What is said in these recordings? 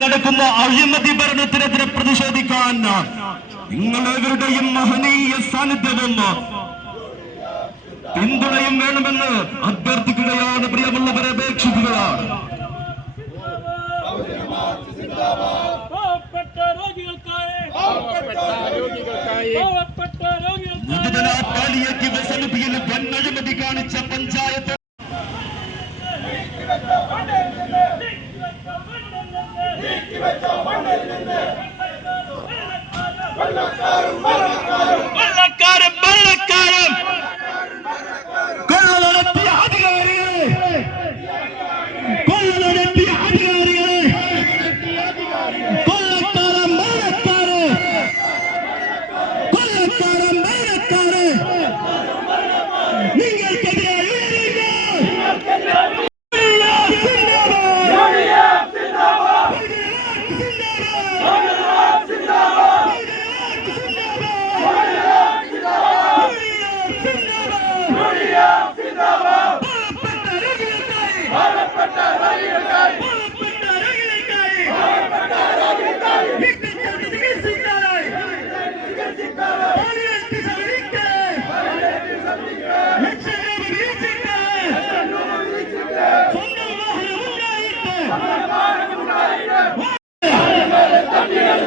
നടക്കുന്ന അഴിമതി ഭരണത്തിനെതിരെ പ്രതിഷേധിക്കാൻ നിങ്ങളെവരുടെയും മഹനീയ സാന്നിധ്യവും പിന്തുണയും വേണമെന്ന് അഭ്യർത്ഥിക്കുകയാണ് പ്രിയമുള്ളവരെ അപേക്ഷിക്കുകയാണ് പാലിയേറ്റീവ് സമിതിയിൽ വൻ അഴിമതി കാണിച്ച പഞ്ചായത്ത്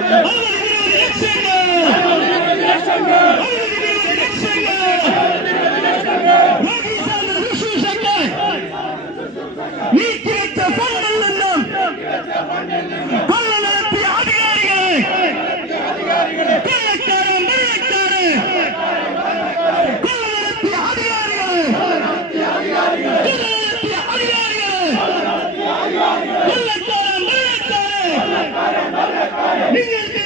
Hallelujah! நீங்கள்